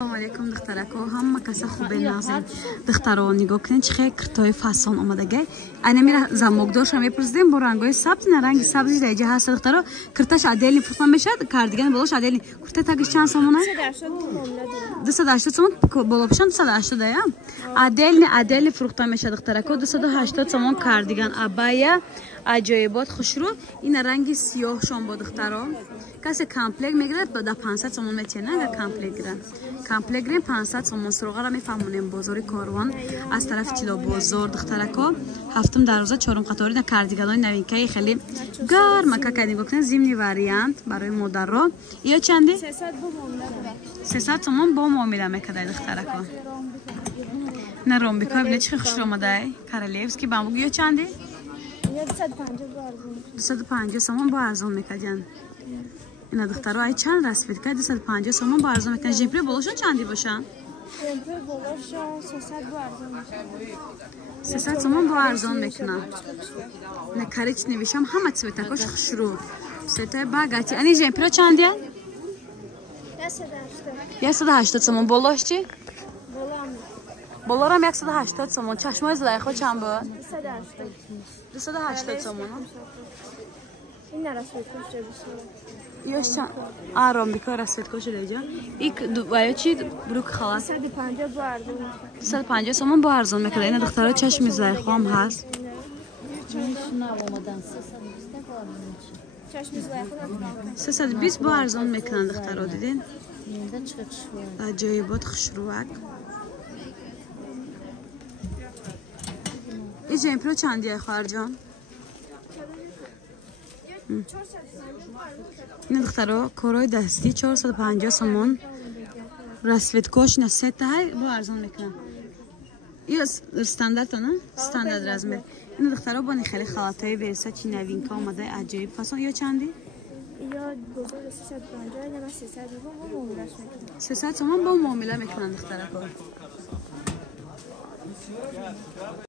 السلام علیکم دخترکو هم کسا خوبه نازنین دختران نگاه کنین چه خیلی کرتای فسان آمدگه انا میره زموگدار شما میپرسیدیم با رنگای سبز نه رنگ سبزی دیگه هست دخترا کرتاش عدلی فروختن میشه کاردیگان بالاش عدلی کرتا تاگش چند سومونه 280 سومون بالا پشان 280 یا عدلی فروختن میشه دخترکو 280 سومون کاردیگان ابایا عجایبات خوشرو این رنگ سیاه شون با دختران کسی کامپلکت میگیره با 500 سومون میتونه اگر کامپلکت گریم 500 سومون سروغا را میفهمونیم بازار کاروان از طرف چیلا بازار دخترکا هفتم در روزه چهارم قطاری در کاردیگانای نوینکی خیلی گرم که کردیم گفتن زمینی واریانت برای مادر را یا چنده 300 سومون با معامله میکنه دخترکا نه رومبیکا ببینید چه خوش اومده کارلیفسکی بامبو یا چنده 250 سومون با ارزون میکنن اینا دخترها ای چند رسید که 250 سومون با ارزون میکنن جمپری بولاشون چندی باشن جمپری بولاشون 300 با ارزون میکنن 300 سومون با ارزون میکنن نه کاریچ نویشم همه سویتاکاش خوشرو سویتای باگاتی انی جمپری چندیه 180 سومون بولاش چی بولارم 180 سومون چشمای زلیخا چند بود 280 سومون این رسید کوچه بسیار یوش چند آرام بیکار رسید کوچه لیجا ایک دوباره چی بروک خلاص 250 با ارزون 250 سومون با ارزون میکنه این دخترها چشم زلیخا هم هست چشم زلیخا 320 با ارزون میکنن دخترها دیدین عجایبات خوشروک این جمپرو چندیه خواهر جان این دخترها کارای دستی 450 سومون رسوید کش نسیت های با ارزان میکنن این استاندارد نه استاندارد رزمه این دخترها با خیلی خالاتای برسه چی نوین که آمده عجایب فاصله یا چندی یا بزرگ 350 یا 300 با معاملهش میکنن 300 سومون با معامله میکنن دخترها